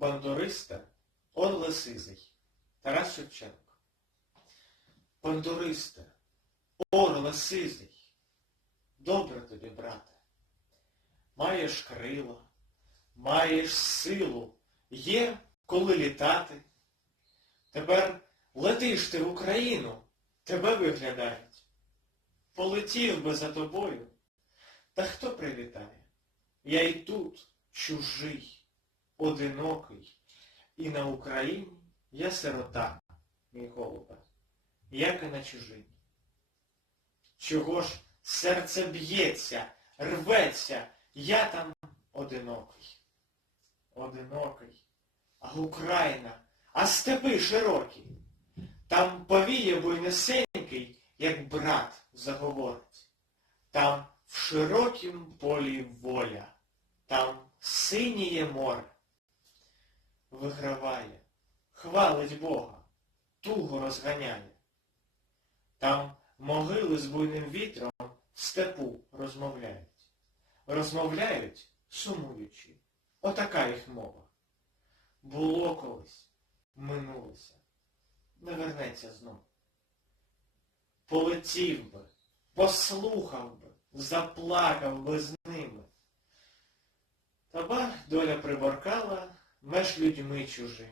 бандуриста Орле Сизий, Тарас Шевченко. Бандуриста, Орле Сизий, добре тобі, брате. Маєш крила, маєш силу, є коли літати. Тепер летиш ти в Україну, тебе виглядають. Полетів би за тобою, та хто привітає? Я й тут чужий, одинокий, і на Україні я сирота, мій голубе, як і на чужині. Чого ж серце б'ється, рветься, я там одинокий. Одинокий, а Україна, а степи широкі. Там повіє буйнесенький, як брат заговорить. Там в широкім полі воля, там синіє море. Виграває, хвалить Бога, туго розганяє. Там могили з буйним вітром степу розмовляють. Розмовляють, сумуючи. Отака їх мова. Було колись, минулося, не вернеться знов. Полетів би, послухав би, заплакав би з ними. Та ба доля приборкала меж людьми чужими.